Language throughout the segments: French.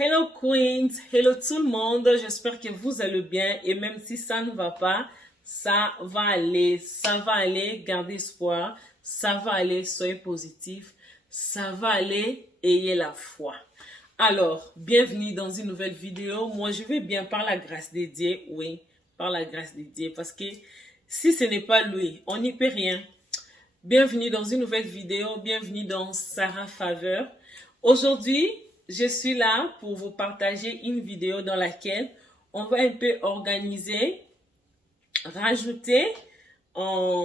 Hello Queens, hello tout le monde, j'espère que vous allez bien et même si ça ne va pas, ça va aller, gardez espoir, ça va aller, soyez positif, ça va aller, ayez la foi. Alors, bienvenue dans une nouvelle vidéo, moi je vais bien par la grâce de Dieu, oui, par la grâce de Dieu, parce que si ce n'est pas lui, on n'y peut rien. Bienvenue dans une nouvelle vidéo, bienvenue dans Sarah Faveur. Aujourd'hui, je suis là pour vous partager une vidéo dans laquelle on va un peu organiser, rajouter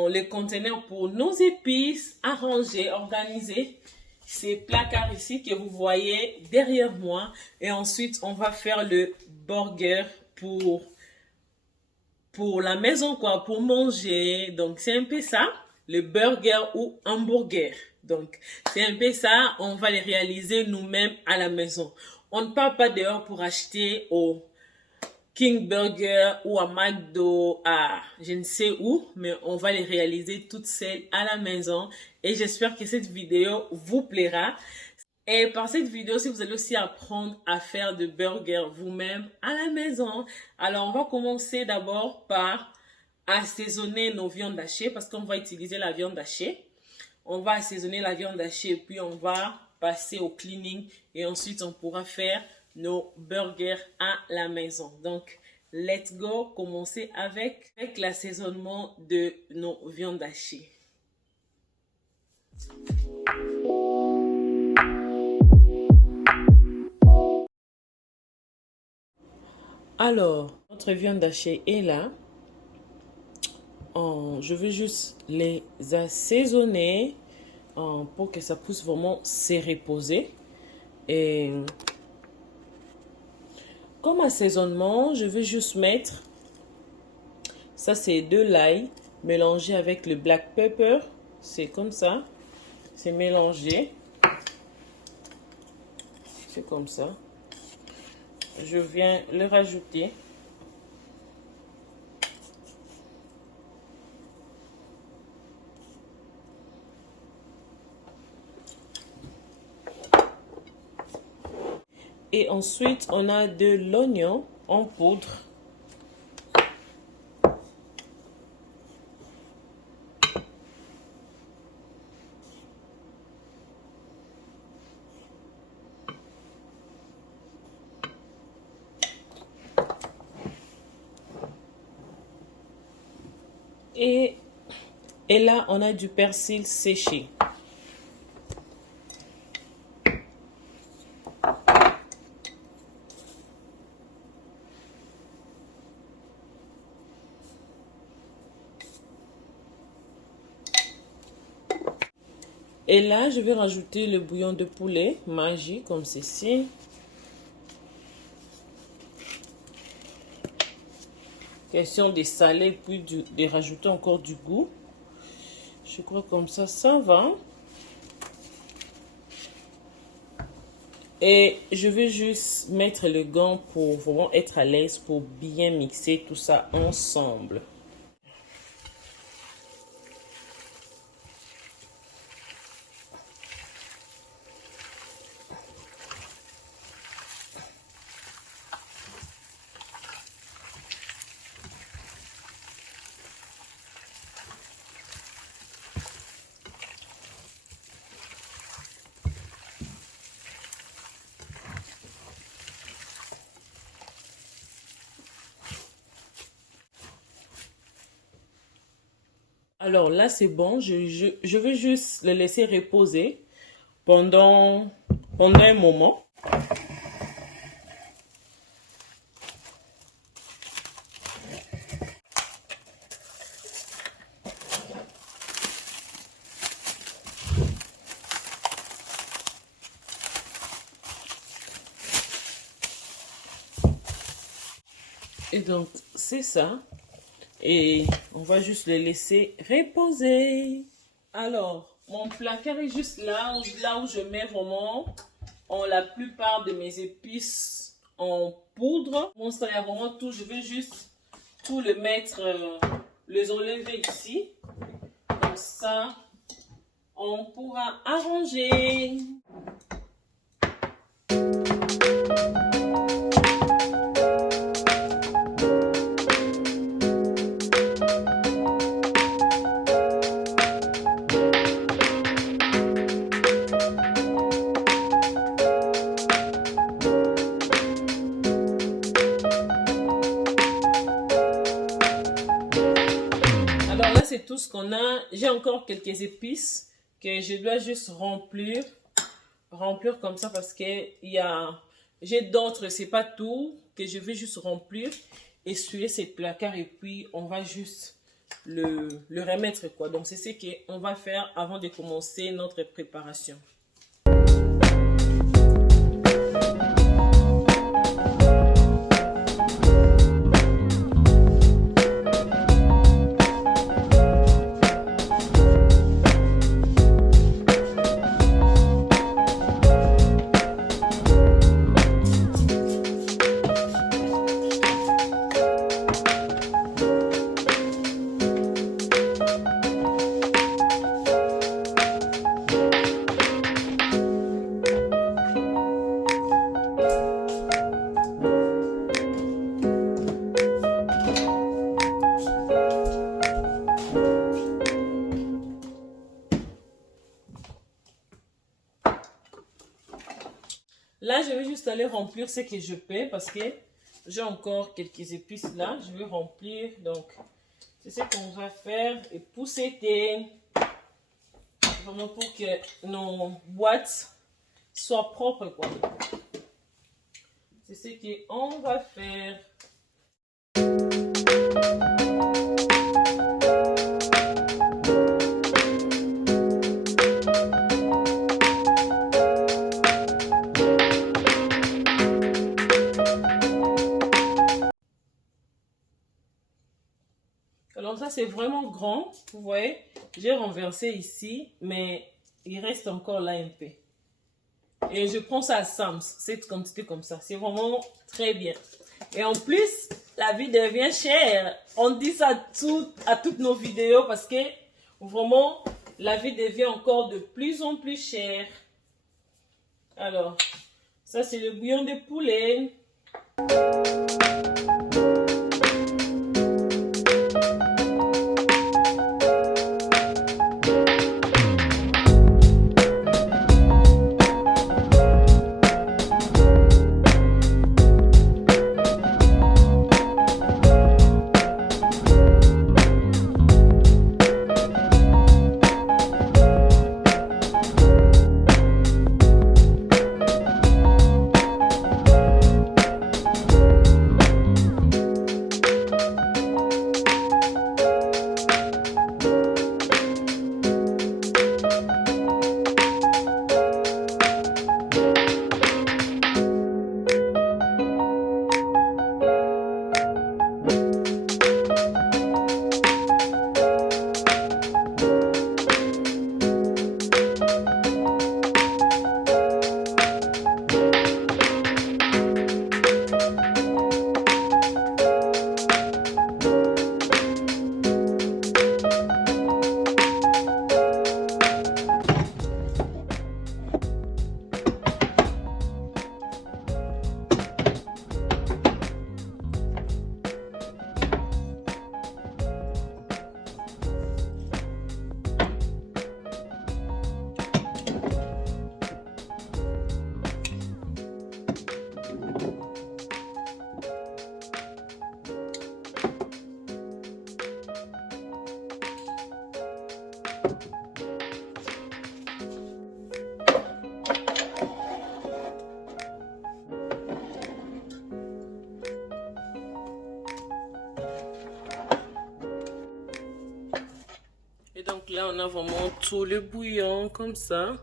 les conteneurs pour nos épices, arranger, organiser ces placards ici que vous voyez derrière moi. Et ensuite, on va faire le burger pour la maison, quoi, pour manger. Donc, c'est un peu ça, le burger ou hamburger. Donc, c'est un peu ça, on va les réaliser nous-mêmes à la maison. On ne part pas dehors pour acheter au King Burger ou à McDo, à je ne sais où, mais on va les réaliser toutes seules à la maison. Et j'espère que cette vidéo vous plaira. Et par cette vidéo, si vous allez aussi apprendre à faire de burgers vous-même à la maison. Alors, on va commencer d'abord par assaisonner nos viandes hachées parce qu'on va utiliser la viande hachée. On va assaisonner la viande hachée puis on va passer au cleaning et ensuite on pourra faire nos burgers à la maison. Donc, let's go, commencer avec l'assaisonnement de nos viandes hachées. Alors, notre viande hachée est là. Je vais juste les assaisonner pour que ça puisse vraiment se reposer. Et comme assaisonnement, je vais juste mettre, ça c'est de l'ail mélangé avec le black pepper. C'est comme ça. C'est mélangé. C'est comme ça. Je viens le rajouter. Et ensuite, on a de l'oignon en poudre. Et là, on a du persil séché. Et là, je vais rajouter le bouillon de poulet Maggi comme ceci. Question de saler puis de rajouter encore du goût. Je crois comme ça va. Et je vais juste mettre le gant pour vraiment être à l'aise pour bien mixer tout ça ensemble. Alors là, c'est bon. Je vais juste le laisser reposer pendant un moment. Et donc, c'est ça. Et on va juste le laisser reposer. Alors, mon placard est juste là où je mets vraiment la plupart de mes épices en poudre. Bon, ça y a vraiment tout. Je vais juste tout le mettre, les enlever ici. Comme ça, on pourra arranger. Alors là, c'est tout ce qu'on a. J'ai encore quelques épices que je dois juste remplir comme ça parce que j'ai d'autres, c'est pas tout, que je vais juste remplir, essuyer ces placards et puis on va juste le remettre quoi. Donc c'est ce qu'on va faire avant de commencer notre préparation. Là, je vais juste aller remplir ce que je peux parce que j'ai encore quelques épices là. Je vais remplir. Donc, c'est ce qu'on va faire. Et pousser vraiment pour que nos boîtes soient propres, quoi. C'est ce qu'on va faire. Alors ça, c'est vraiment grand. Vous voyez, j'ai renversé ici, mais il reste encore là un peu. Et je prends ça à Sam's, cette quantité comme ça. C'est vraiment très bien. Et en plus, la vie devient chère. On dit ça à toutes nos vidéos parce que vraiment, la vie devient encore de plus en plus chère. Alors, ça c'est le bouillon de poulet. Et donc là, on a vraiment tout le bouillon comme ça.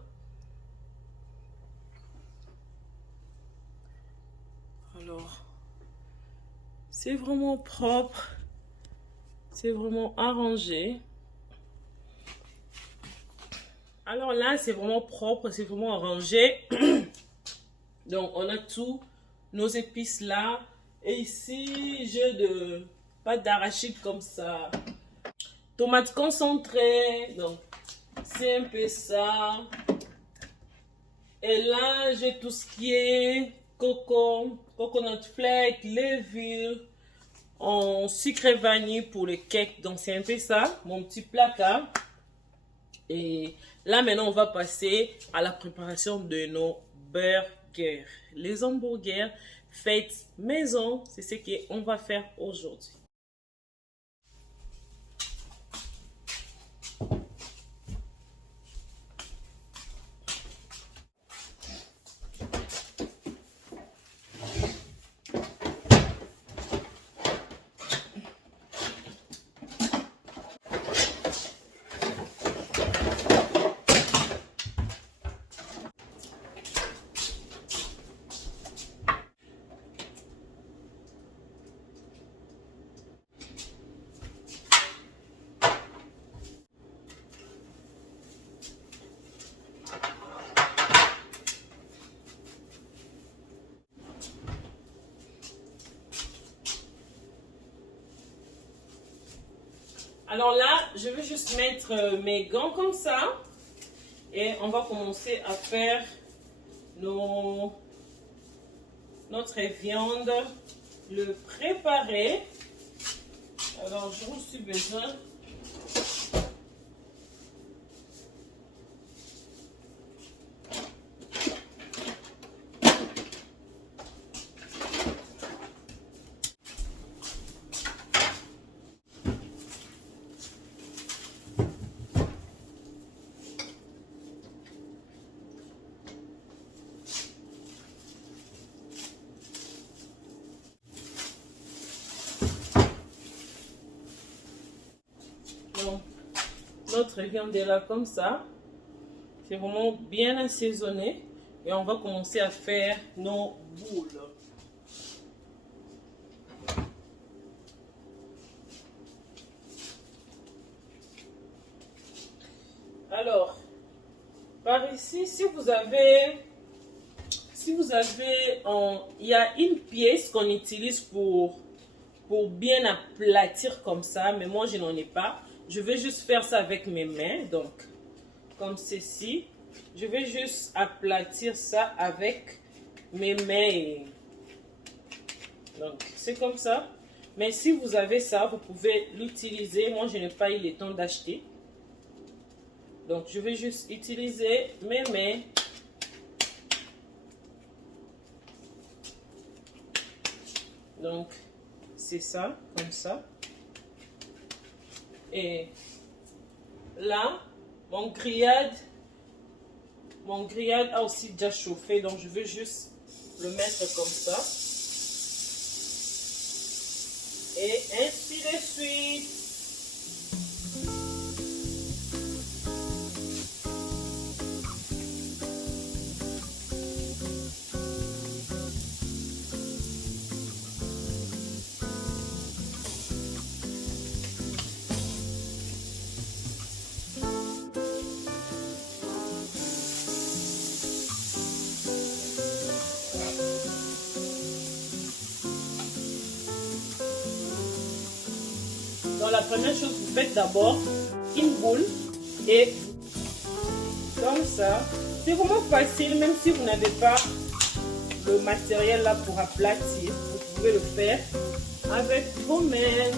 Alors, c'est vraiment propre. C'est vraiment arrangé. Alors là, c'est vraiment propre, c'est vraiment arrangé. Donc, on a tout nos épices là. Et ici, j'ai de pâte d'arachide comme ça. Tomates concentrées. Donc, c'est un peu ça. Et là, j'ai tout ce qui est coco, coconut flake, levure, en sucre vanille pour le cake. Donc c'est un peu ça, mon petit placard. Et là maintenant on va passer à la préparation de nos burgers. Les hamburgers faits maison, c'est ce qu'on va faire aujourd'hui. Alors là, je vais juste mettre mes gants comme ça. Et on va commencer à faire notre viande, le préparer. Alors, je vous suis besoin. Donc, notre viande est là comme ça. C'est vraiment bien assaisonné. Et on va commencer à faire nos boules. Alors, par ici, si vous avez, il y a une pièce qu'on utilise pour bien aplatir comme ça, mais moi je n'en ai pas. Je vais juste faire ça avec mes mains, donc comme ceci. Je vais juste aplatir ça avec mes mains. Donc c'est comme ça. Mais si vous avez ça, vous pouvez l'utiliser. Moi je n'ai pas eu le temps d'acheter. Donc je vais juste utiliser mes mains. Donc c'est ça, comme ça. Et là, mon grillade a aussi déjà chauffé, donc je vais juste le mettre comme ça. Et ainsi de suite. Donc la première chose, vous faites d'abord une boule et comme ça. C'est vraiment facile, même si vous n'avez pas le matériel là pour aplatir, vous pouvez le faire avec vos mains.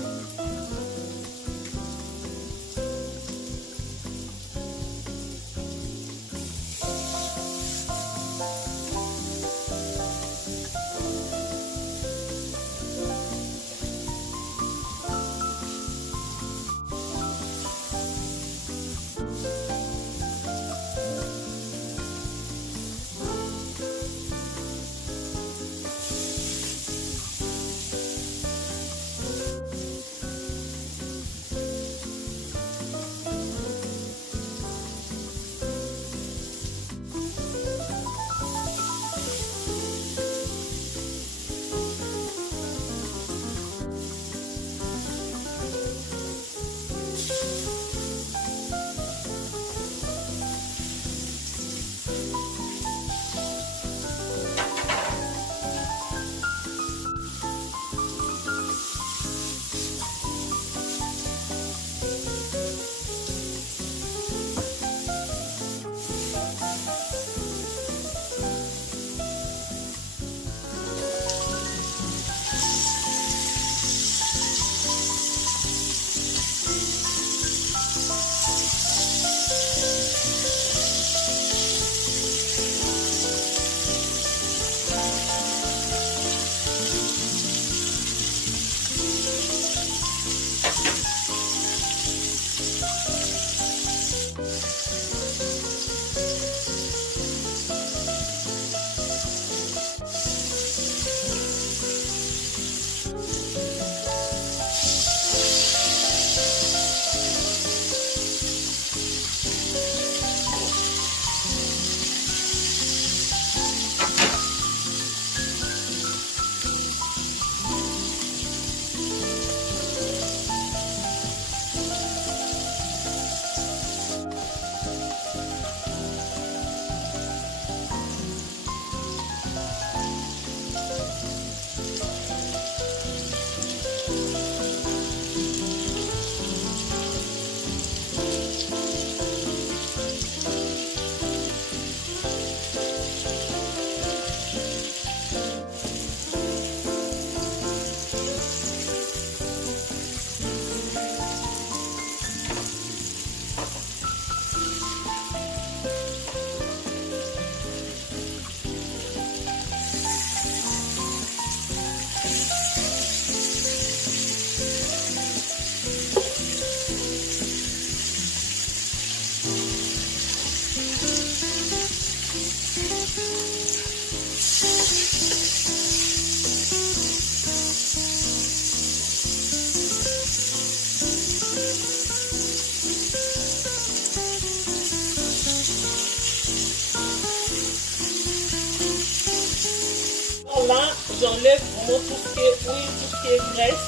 Alors là, j'enlève vraiment tout ce qui est huile, tout ce qui est graisse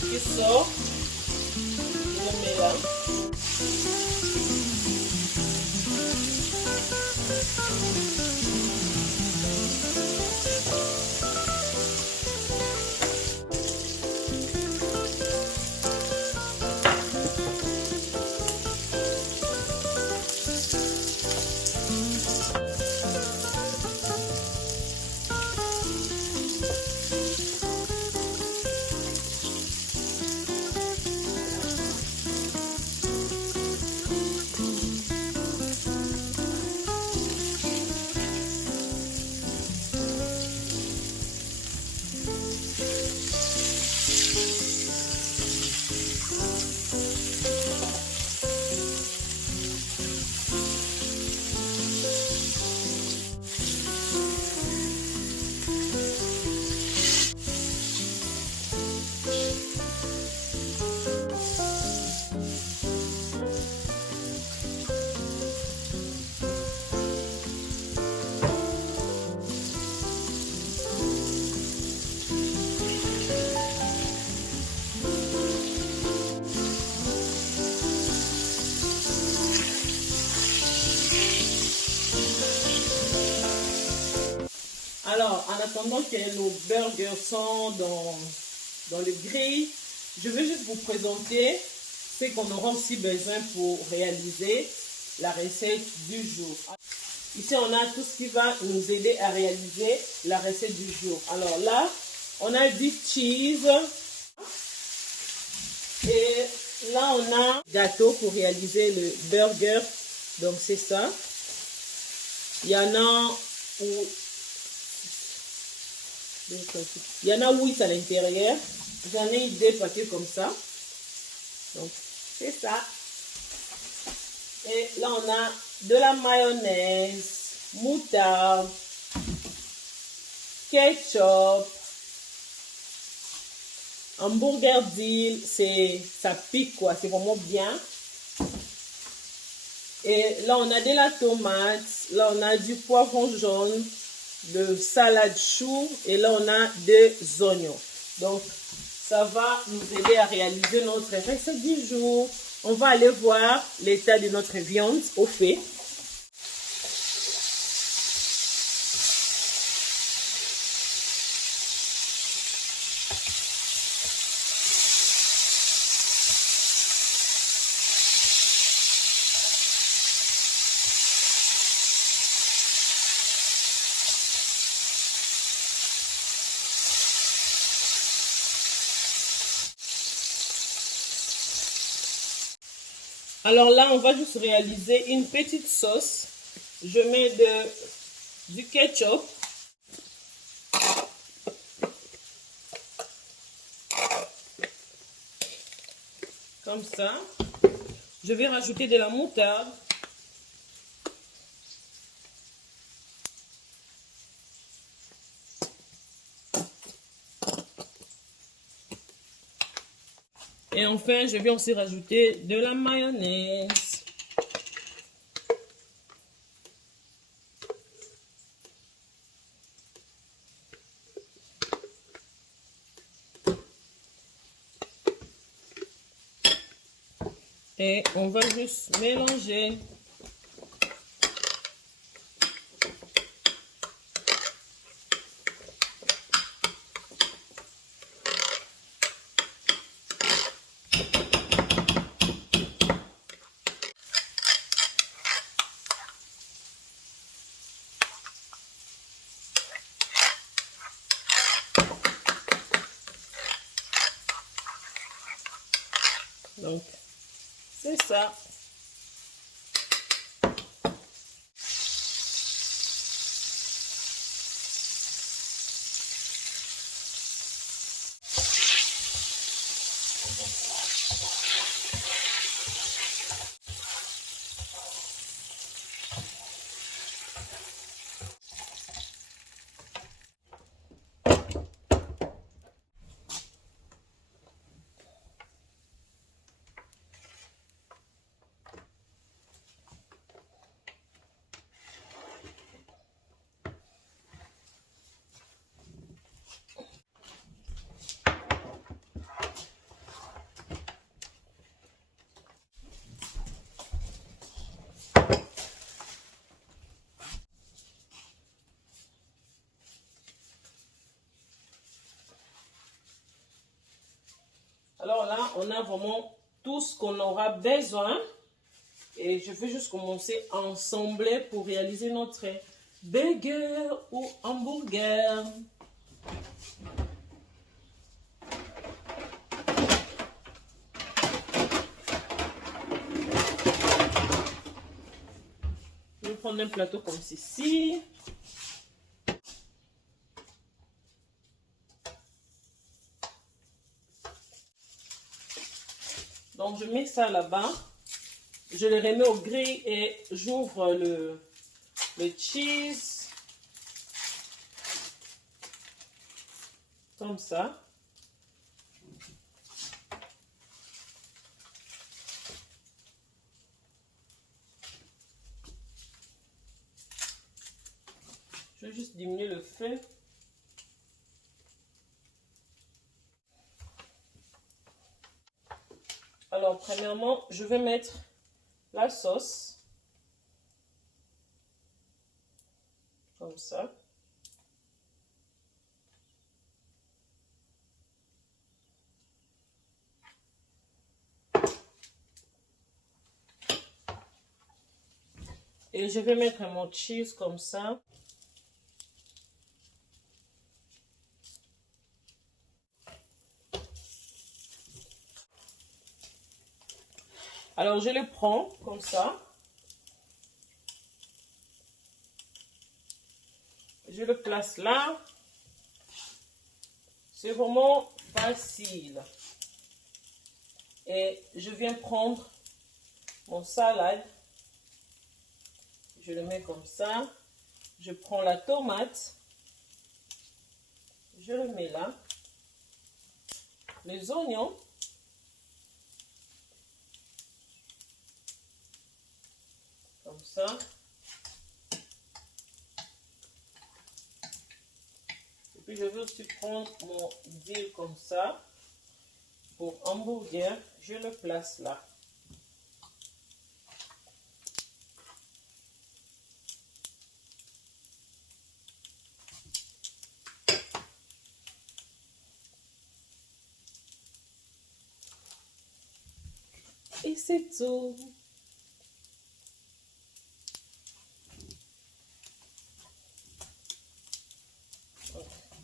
qui sort. Je le mets là. Alors, en attendant que nos burgers sont dans le grill, je vais juste vous présenter ce qu'on aura aussi besoin pour réaliser la recette du jour. Ici, on a tout ce qui va nous aider à réaliser la recette du jour. Alors là, on a du cheese. Et là, on a gâteau pour réaliser le burger. Donc, c'est ça. Il y en a où... Il y en a 8 à l'intérieur. J'en ai des paquets comme ça. Donc, c'est ça. Et là, on a de la mayonnaise, moutarde, ketchup, hamburger deal. Ça pique quoi, c'est vraiment bien. Et là, on a de la tomate. Là, on a du poivron jaune, de salade chou. Et là, on a des oignons. Donc, ça va nous aider à réaliser notre recette du jour. On va aller voir l'état de notre viande au fait. Alors là, on va juste réaliser une petite sauce. Je mets du ketchup. Comme ça. Je vais rajouter de la moutarde. Et enfin, je vais aussi rajouter de la mayonnaise. Et on va juste mélanger. Donc, c'est ça. on a vraiment tout ce qu'on aura besoin. Et je vais juste commencer à assembler pour réaliser notre burger ou hamburger. Je vais prendre un plateau comme ceci. Donc, je mets ça là-bas. Je le remets au grill et j'ouvre le cheese. Comme ça. Je vais juste diminuer le feu. Alors, premièrement, je vais mettre la sauce. Comme ça. Et je vais mettre mon cheese comme ça. Alors, je le prends comme ça. Je le place là. C'est vraiment facile. Et je viens prendre mon salade. Je le mets comme ça. Je prends la tomate. Je le mets là. Les oignons. Comme ça. Et puis je vais aussi prendre mon dill comme ça. Pour hamburger, je le place là. Et c'est tout.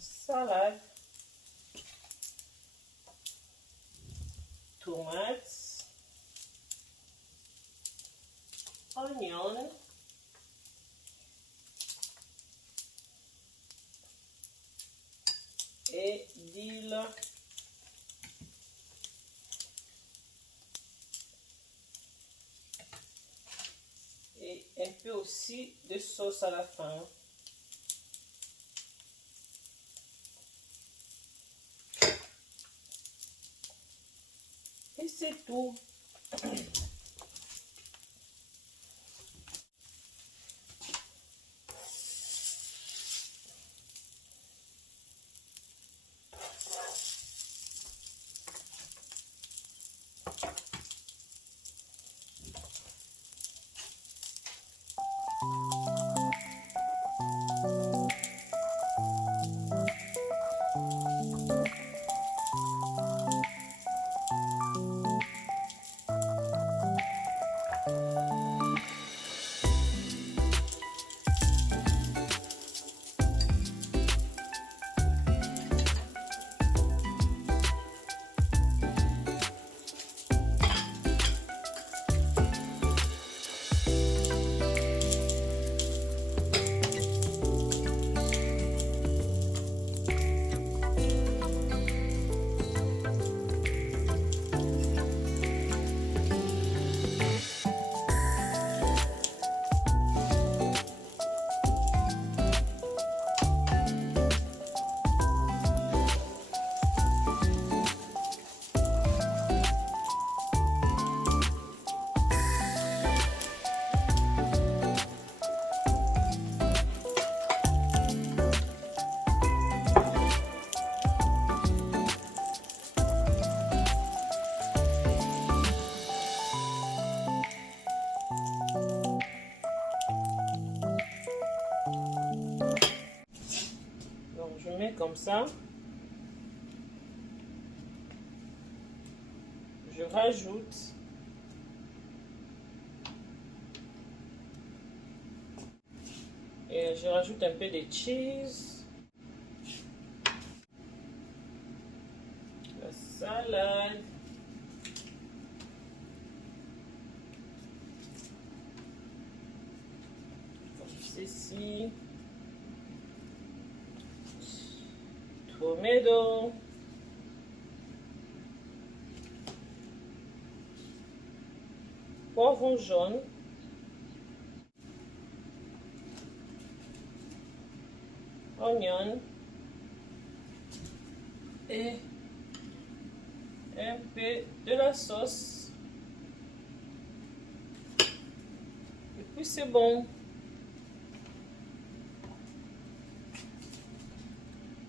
Salade, tomates, oignons, et dill. Et un peu aussi de sauce à la fin. Et c'est tout. Donc je mets comme ça. rajoute un peu de cheese, la salade, comme ceci, tomato, poivron jaune, oignon et un peu de la sauce. Et puis c'est bon.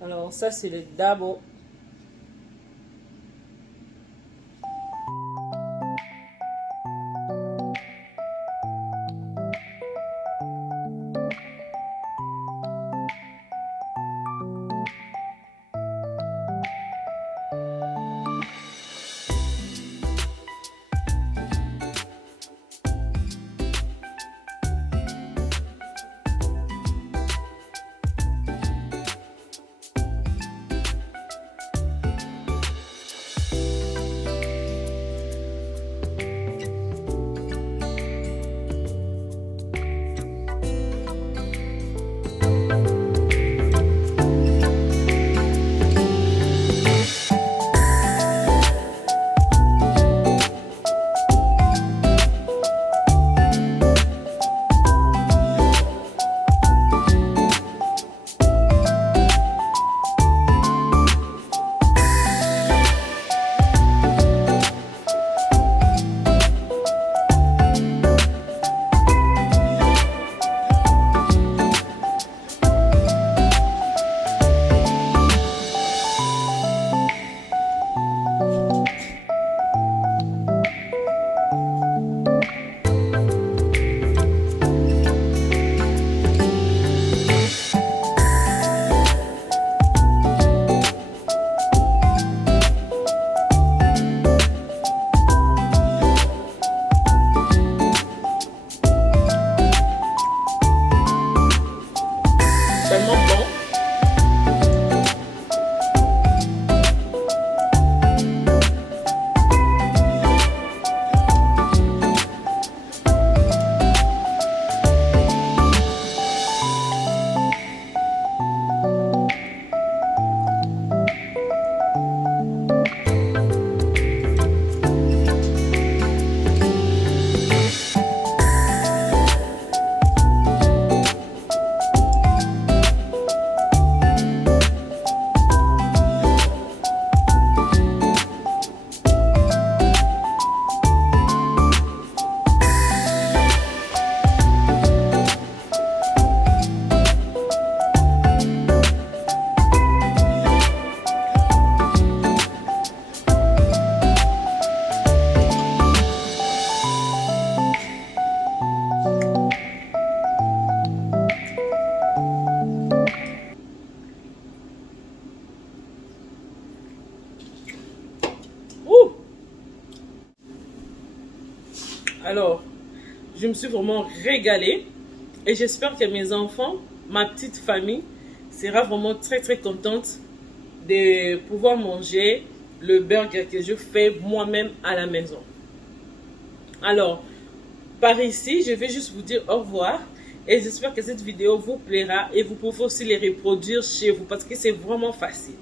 Alors ça c'est le dabo. Tellement bon. Alors, je me suis vraiment régalée et j'espère que mes enfants, ma petite famille, sera vraiment très très contente de pouvoir manger le burger que je fais moi-même à la maison. Alors, par ici, je vais juste vous dire au revoir et j'espère que cette vidéo vous plaira et vous pouvez aussi les reproduire chez vous parce que c'est vraiment facile.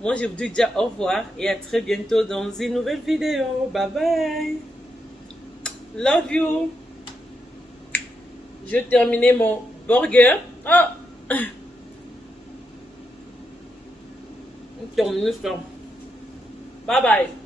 Moi, je vous dis déjà au revoir et à très bientôt dans une nouvelle vidéo. Bye bye! Love you. Je terminais mon burger. Oh. On termine ça. Bye bye.